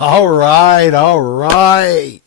All right, all right.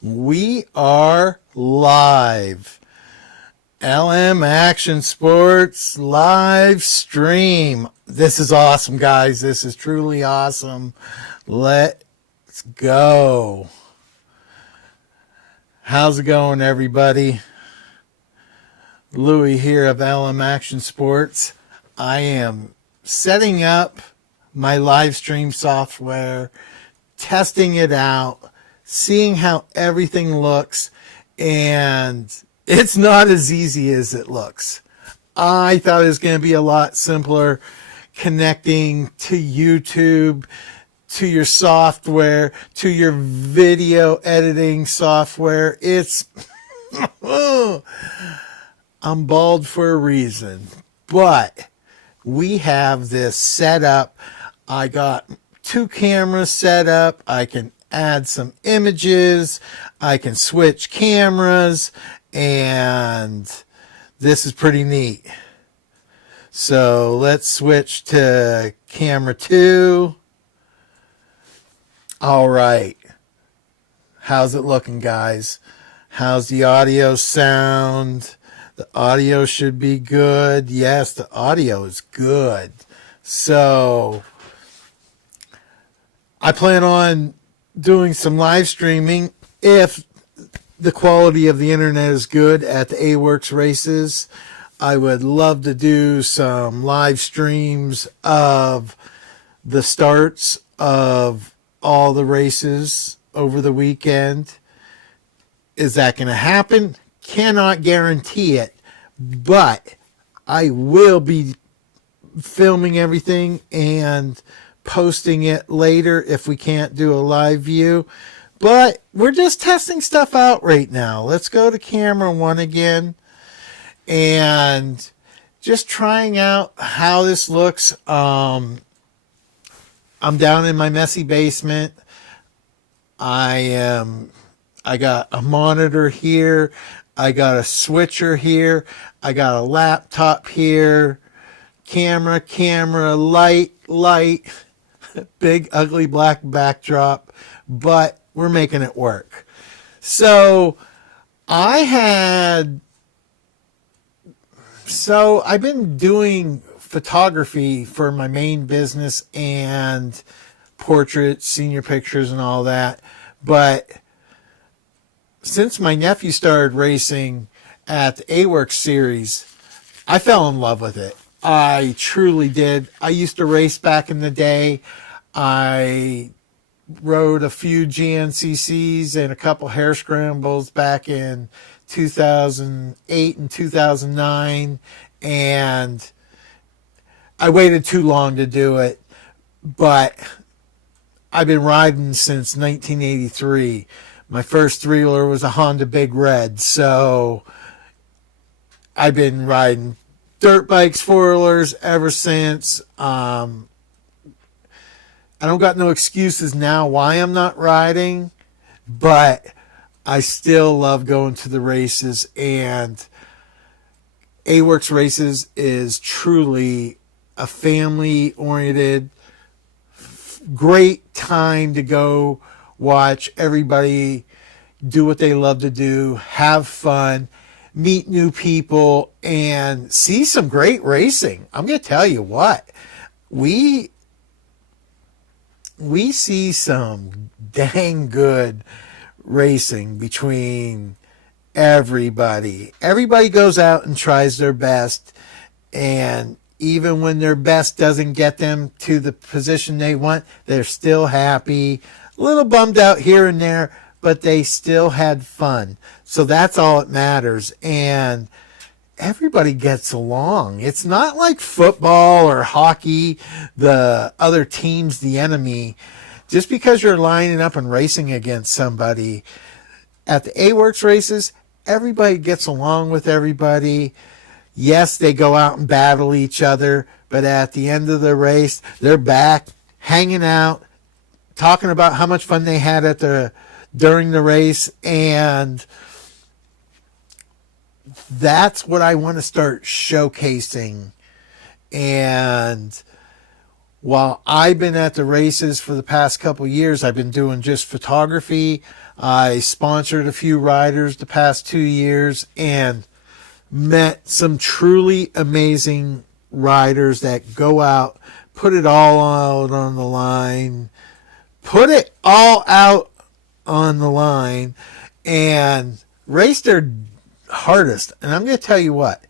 We are live. LM Action Sports live stream. This is awesome, guys. This is truly awesome. Let's go. How's it going, everybody? Louie here of LM Action Sports. I am setting up my live stream software, testing it out, seeing how everything looks, and it's not as easy as it looks. I thought it was going to be a lot simpler connecting to YouTube, to your software, to your video editing software. It's I'm bald for a reason, but we have this set up. I got 2 cameras set up. I can add some images. I can switch cameras, and this is pretty neat. So let's switch to camera 2. All right. How's it looking, guys? How's the audio sound? The audio should be good. Yes, the audio is good. So I plan on doing some live streaming if the quality of the internet is good at the A-Works races. I would love to do some live streams of the starts of all the races over the weekend. Is that going to happen? Cannot guarantee it, but I will be filming everything and posting it later if we can't do a live view. But we're just testing stuff out right now. Let's go to camera 1 again and just trying out how this looks. I'm down in my messy basement. I got a monitor here. I got a switcher here. I got a laptop here. Camera, light, big ugly black backdrop, but we're making it work. So I've been doing photography for my main business and portraits, senior pictures and all that, but since my nephew started racing at the A-Works series, I fell in love with it. I truly did. I used to race back in the day. I rode a few GNCCs and a couple hare scrambles back in 2008 and 2009, and I waited too long to do it, but I've been riding since 1983. My first 3-wheeler was a Honda Big Red, so I've been riding dirt bikes, 4-wheelers ever since. I don't got no excuses now why I'm not riding, but I still love going to the races, and A-Works Races is truly a family-oriented, great time to go watch everybody do what they love to do, have fun, meet new people, and see some great racing. I'm going to tell you what, we see some dang good racing between everybody. Everybody goes out and tries their best, and even when their best doesn't get them to the position they want, they're still happy. A little bummed out here and there, but they still had fun. So that's all that matters. And everybody gets along. It's not like football or hockey, the other team's the enemy. Just because you're lining up and racing against somebody, at the A-Works races, everybody gets along with everybody. Yes, they go out and battle each other, but at the end of the race, they're back hanging out, talking about how much fun they had during the race, and that's what I want to start showcasing. And while I've been at the races for the past couple years, I've been doing just photography. I sponsored a few riders the past 2 years and met some truly amazing riders that go out, put it all out on the line, put it all out on the line, and race their hardest. And I'm going to tell you what,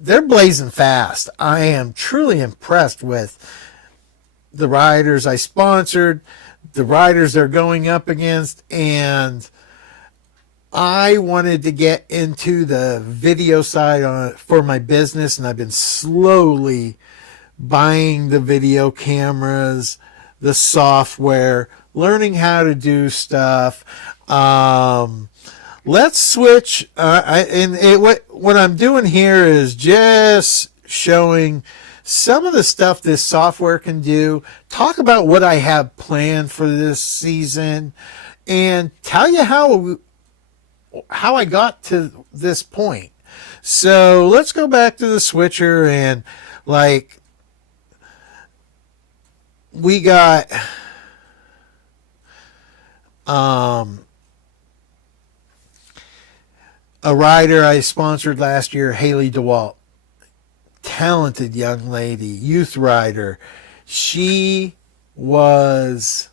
they're blazing fast. I am truly impressed with the riders I sponsored, the riders they're going up against, and I wanted to get into the video side on it for my business, and I've been slowly buying the video cameras, the software, learning how to do stuff. Let's switch. What I'm doing here is just showing some of the stuff this software can do, talk about what I have planned for this season, and tell you how I got to this point. So let's go back to the switcher, and like we got a rider I sponsored last year, Haley DeWalt. Talented young lady, youth rider. She was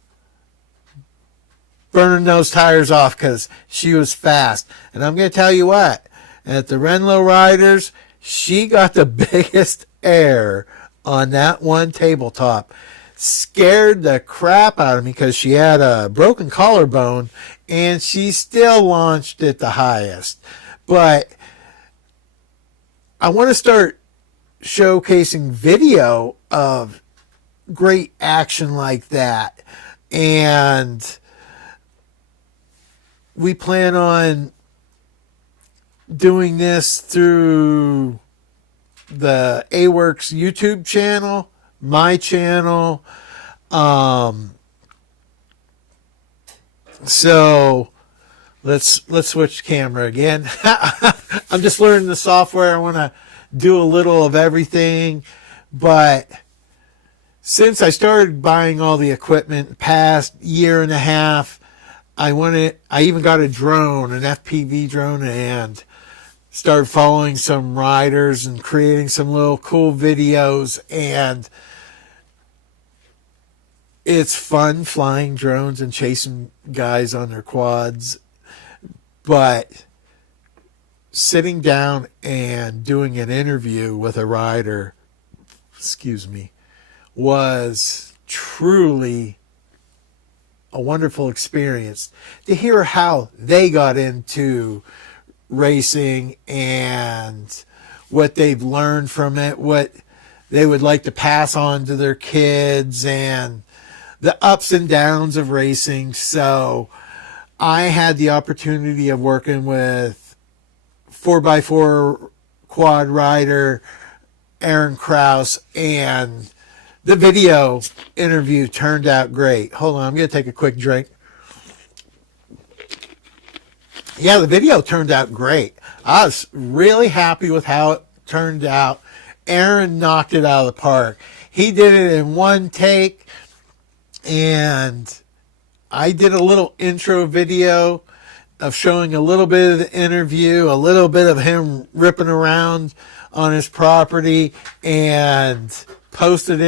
burning those tires off because she was fast. And I'm going to tell you what, at the Renlo Riders, she got the biggest air on that one tabletop. Scared the crap out of me because she had a broken collarbone, and she still launched it the highest. But I want to start showcasing video of great action like that, and we plan on doing this through the A-Works YouTube channel, my channel. So let's switch camera again. I'm just learning the software. I want to do a little of everything, but since I started buying all the equipment past year and a half, I even got a drone, an FPV drone, and started following some riders and creating some little cool videos. And it's fun flying drones and chasing guys on their quads, but sitting down and doing an interview with a rider, was truly a wonderful experience to hear how they got into racing and what they've learned from it, what they would like to pass on to their kids, and the ups and downs of racing. So I had the opportunity of working with 4x4 quad rider Aaron Kraus, and the video interview turned out great. Hold on, I'm going to take a quick drink. Yeah, the video turned out great. I was really happy with how it turned out. Aaron knocked it out of the park. He did it in one take, and I did a little intro video of showing a little bit of the interview, a little bit of him ripping around on his property, and posted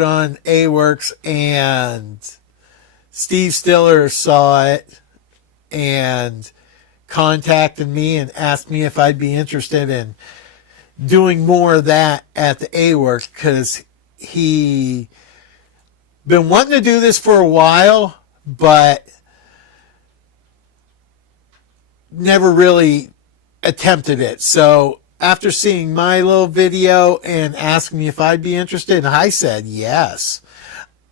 on A-Works, and Steve Stiller saw it and contacted me and asked me if I'd be interested in doing more of that at the A-Works, because he been wanting to do this for a while, but never really attempted it. So after seeing my little video and asking me if I'd be interested, I said yes.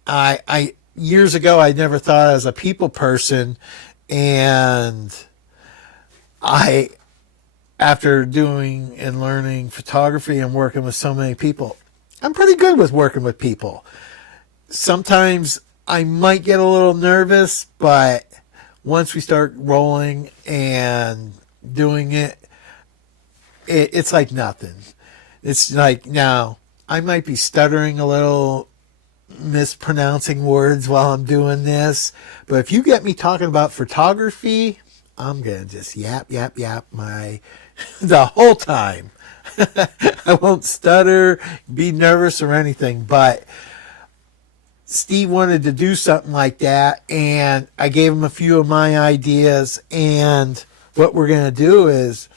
I years ago, I never thought I was a people person, and after doing and learning photography and working with so many people, I'm pretty good with working with people. Sometimes I might get a little nervous, but once we start rolling and doing it, it's like nothing. It's like, now, I might be stuttering a little, mispronouncing words while I'm doing this, but if you get me talking about photography, I'm gonna just yap my the whole time. I won't stutter, be nervous or anything, but Steve wanted to do something like that, and I gave him a few of my ideas. And what we're going to do is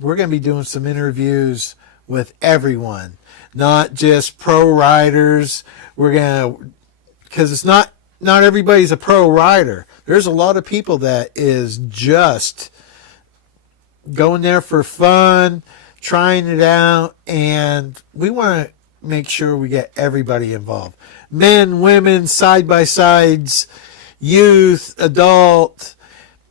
we're going to be doing some interviews with everyone, not just pro riders. We're going to, because it's not everybody's a pro rider. There's a lot of people that is just going there for fun, trying it out, and we want to make sure we get everybody involved. Men, women, side-by-sides, youth, adult,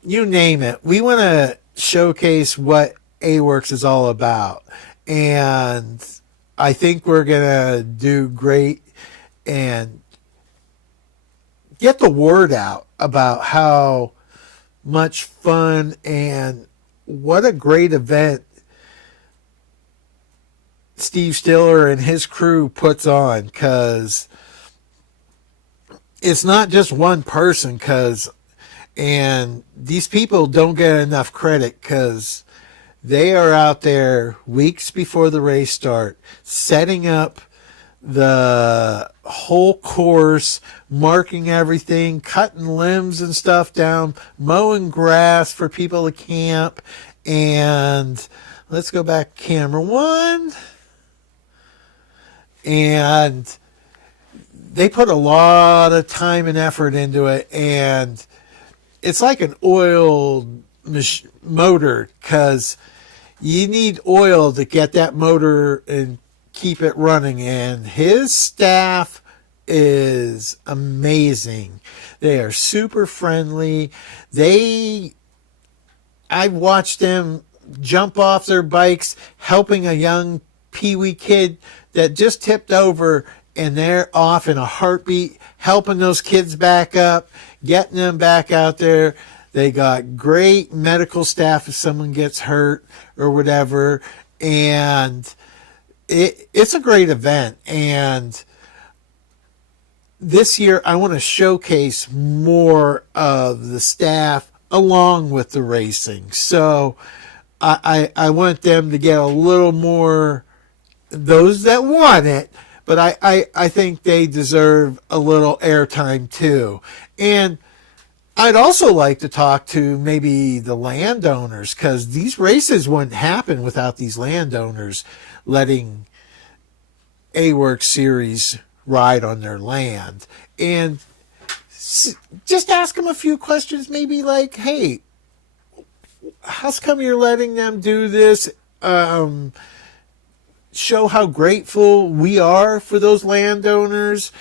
you name it. We want to showcase what A-Works is all about. And I think we're going to do great and get the word out about how much fun and what a great event Steve Stiller and his crew puts on, because it's not just one person, and these people don't get enough credit, because they are out there weeks before the race start, setting up the whole course, marking everything, cutting limbs and stuff down, mowing grass for people to camp. And let's go back, camera one. And they put a lot of time and effort into it, and it's like an oiled motor, because you need oil to get that motor and keep it running. And his staff is amazing. They are super friendly. I've watched them jump off their bikes, helping a young peewee kid that just tipped over, and they're off in a heartbeat, helping those kids back up, getting them back out there. They got great medical staff if someone gets hurt or whatever. And it's a great event. And this year I want to showcase more of the staff along with the racing. So I want them to get a little more, those that want it, but I think they deserve a little airtime too. And I'd also like to talk to maybe the landowners, because these races wouldn't happen without these landowners letting A-Works Series ride on their land. And just ask them a few questions, maybe like, hey, how's come you're letting them do this? Show how grateful we are for those landowners.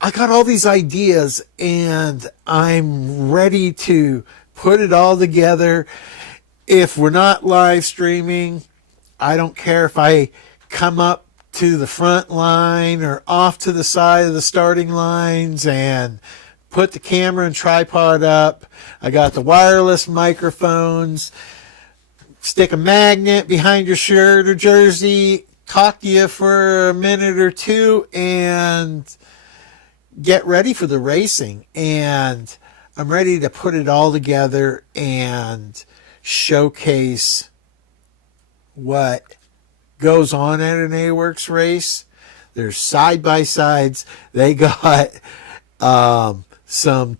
I got all these ideas, and I'm ready to put it all together. If we're not live streaming, I don't care if I come up to the front line or off to the side of the starting lines and put the camera and tripod up. I got the wireless microphones. Stick a magnet behind your shirt or jersey, talk to you for a minute or two, and get ready for the racing. And I'm ready to put it all together and showcase what goes on at an A-Works race. There's side-by-sides. They got some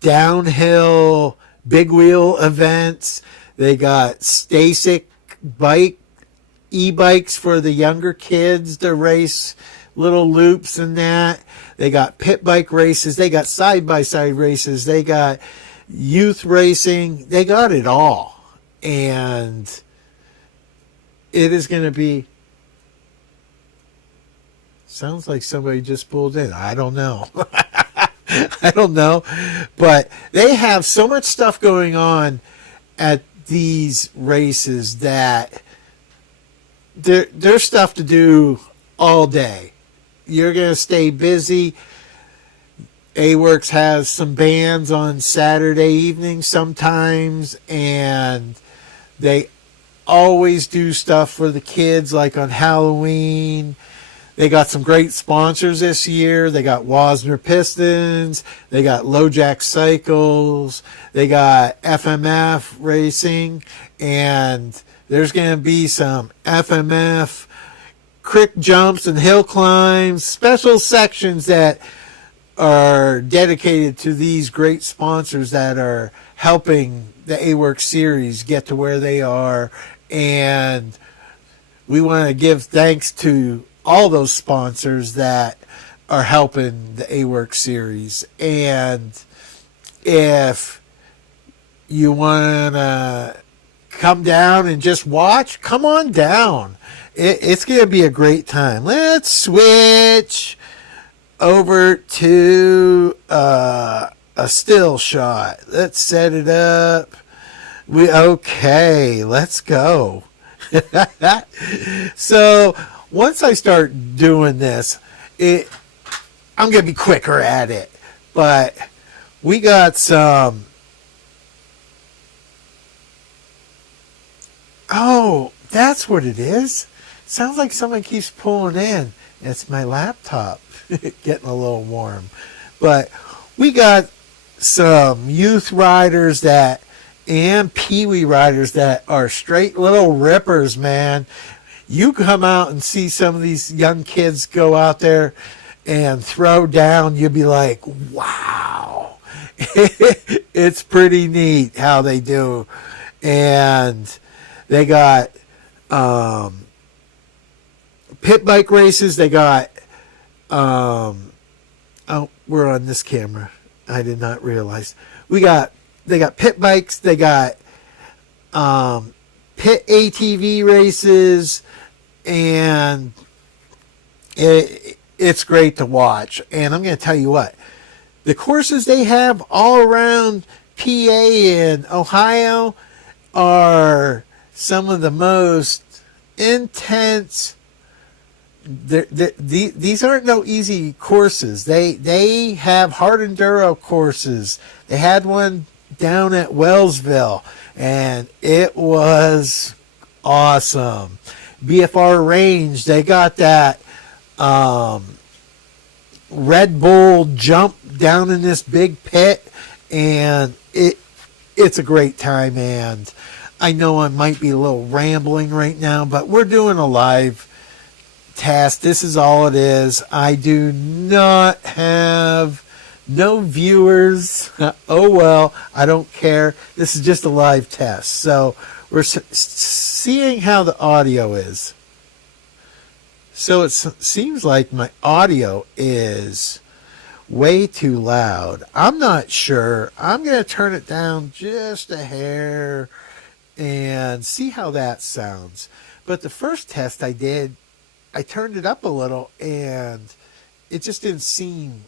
downhill big wheel events. They got Stasic e-bikes for the younger kids to race little loops and that. They got pit bike races. They got side-by-side races. They got youth racing. They got it all. And it is going to be... Sounds like somebody just pulled in. I don't know. I don't know. But they have so much stuff going on at these races that there's stuff to do all day. You're going to stay busy. A-Works has some bands on Saturday evening sometimes, and they always do stuff for the kids, like on Halloween. They got some great sponsors this year. They got Wasner Pistons. They got LoJack Cycles. They got FMF Racing. And there's going to be some FMF crick jumps and hill climbs, special sections that are dedicated to these great sponsors that are helping the A-Work series get to where they are. And we want to give thanks to all those sponsors that are helping the A-Work series. And if you want to come down and just watch, come on down. It's going to be a great time. Let's switch over to a still shot. Let's set it up. Okay, let's go. So once I start doing this, I'm going to be quicker at it. But we got some. Oh, that's what it is. Sounds like someone keeps pulling in. It's my laptop getting a little warm. But we got some youth riders and peewee riders that are straight little rippers, man. You come out and see some of these young kids go out there and throw down, you'll be like, wow. It's pretty neat how they do. And they got pit bike races. They got, oh, we're on this camera. I did not realize. They got pit bikes. They got pit ATV races, and it's great to watch. And I'm going to tell you what, the courses they have all around PA and Ohio are some of the most intense. These aren't no easy courses. They have hard enduro courses. They had one down at Wellsville, and it was awesome. BFR Range, they got that Red Bull jump down in this big pit, and it's a great time. And I know I might be a little rambling right now, but we're doing a live test. This is all it is. I do not have no viewers. Oh well, I don't care. This is just a live test. So we're seeing how the audio is. So it seems like my audio is way too loud. I'm not sure. I'm going to turn it down just a hair and see how that sounds. But the first test I did, I turned it up a little and it just didn't seem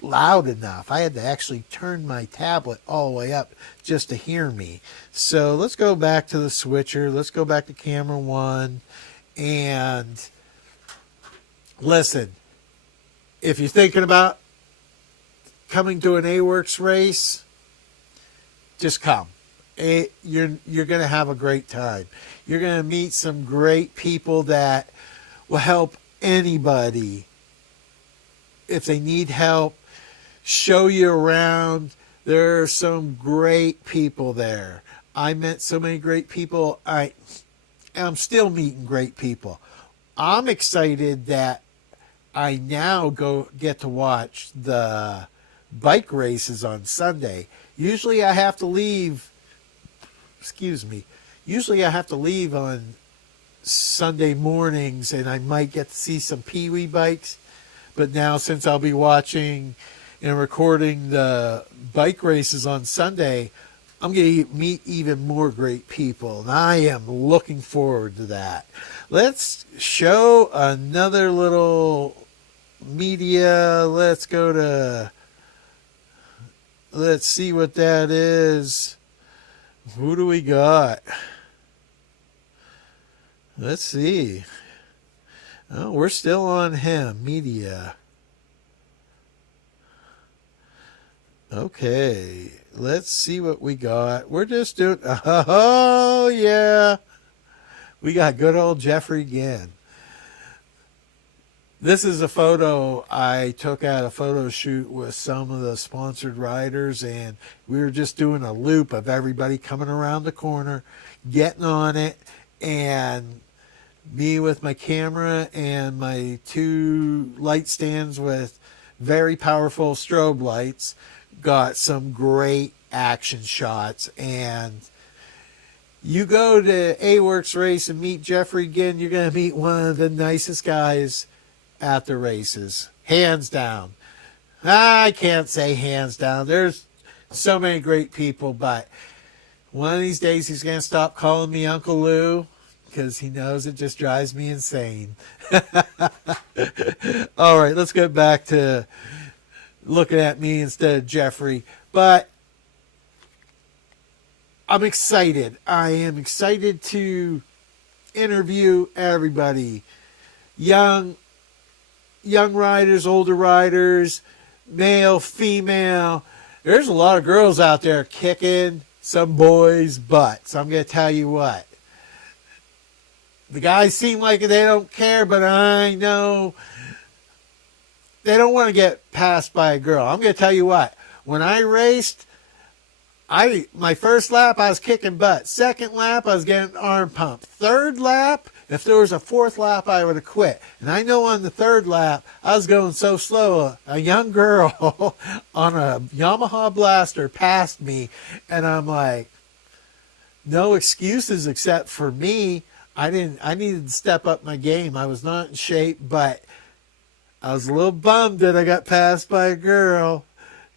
loud enough. I had to actually turn my tablet all the way up just to hear me. So let's go back to the switcher. Let's go back to camera 1 and listen. If you're thinking about coming to an A-Works race, just come. You're going to have a great time. You're going to meet some great people that will help anybody if they need help, show you around. There are some great people there. I met so many great people. I'm still meeting great people. I'm excited that I now get to watch the bike races on Sunday. Usually I have to leave, usually I have to leave on Sunday mornings, and I might get to see some peewee bikes. But now, since I'll be watching and recording the bike races on Sunday, I'm going to meet even more great people, and I am looking forward to that. Let's show another little media. Let's see what that is. Who do we got? Let's see. Oh, we're still on him. Media. Okay. Let's see what we got. We're just doing... Oh, yeah. We got good old Jeffrey Ginn. This is a photo I took at a photo shoot with some of the sponsored riders, and we were just doing a loop of everybody coming around the corner, getting on it, and me with my camera and my 2 light stands with very powerful strobe lights got some great action shots. And you go to A-Works race and meet Jeffrey Ginn, you're going to meet one of the nicest guys at the races, hands down. I can't say hands down. There's so many great people, but one of these days he's going to stop calling me Uncle Lou because he knows it just drives me insane. All right, let's get back to looking at me instead of Jeffrey. But I'm excited. I am excited to interview everybody. Young riders, older riders, male, female. There's a lot of girls out there kicking some boys' butts. I'm going to tell you what. The guys seem like they don't care, but I know they don't want to get passed by a girl. I'm going to tell you what. When I raced, my first lap, I was kicking butt. Second lap, I was getting arm pump. Third lap, if there was a fourth lap, I would have quit. And I know on the third lap, I was going so slow. A young girl on a Yamaha Blaster passed me, and I'm like, no excuses except for me. I needed to step up my game. I was not in shape, but I was a little bummed that I got passed by a girl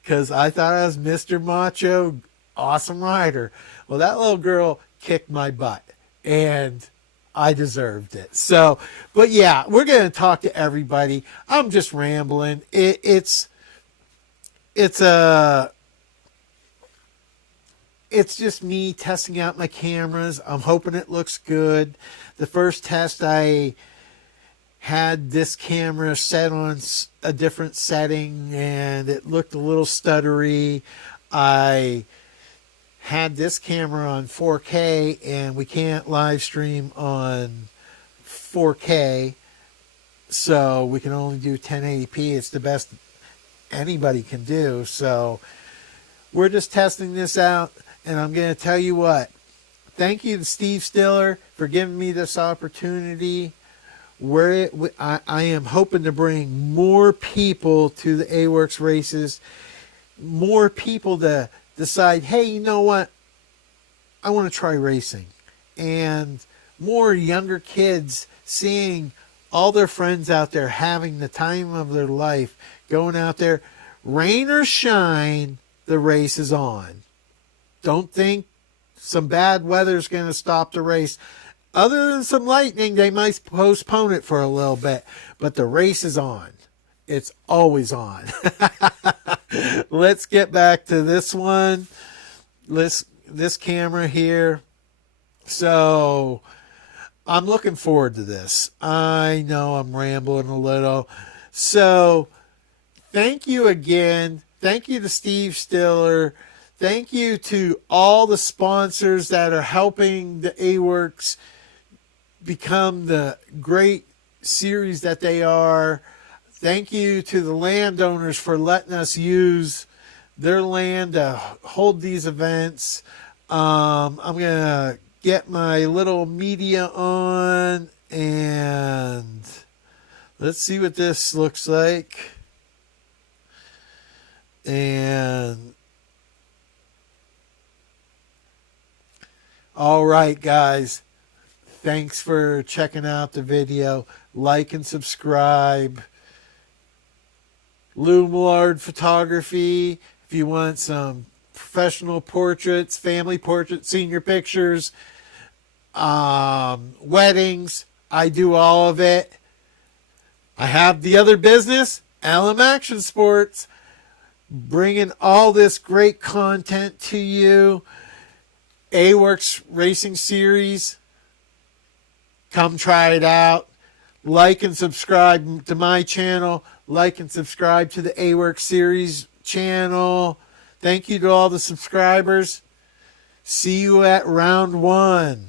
because I thought I was Mr. Macho, awesome rider. Well, that little girl kicked my butt, and I deserved it. So, but yeah, we're going to talk to everybody. I'm just rambling. It's just me testing out my cameras. I'm hoping it looks good. The first test, I had this camera set on a different setting, and it looked a little stuttery. I had this camera on 4K, and we can't live stream on 4K, so we can only do 1080p. It's the best anybody can do. So we're just testing this out. And I'm going to tell you what, thank you to Steve Stiller for giving me this opportunity. I am hoping to bring more people to the A-Works races, more people to decide, hey, you know what, I want to try racing. And more younger kids seeing all their friends out there having the time of their life, going out there, rain or shine, the race is on. Don't think some bad weather is going to stop the race. Other than some lightning, they might postpone it for a little bit. But the race is on. It's always on. Let's get back to this one. This camera here. So I'm looking forward to this. I know I'm rambling a little. So thank you again. Thank you to Steve Stiller. Thank you to all the sponsors that are helping the A-Works become the great series that they are. Thank you to the landowners for letting us use their land to hold these events. I'm going to get my little media on, and let's see what this looks like. And all right, guys, thanks for checking out the video. Like and subscribe. Lou Millard Photography. If you want some professional portraits, family portraits, senior pictures, weddings, I do all of it. I have the other business, LM Action Sports, bringing all this great content to you. A-Works Racing Series. Come try it out. Like and subscribe to my channel. Like and subscribe to the A-Works Series channel. Thank you to all the subscribers. See you at round 1.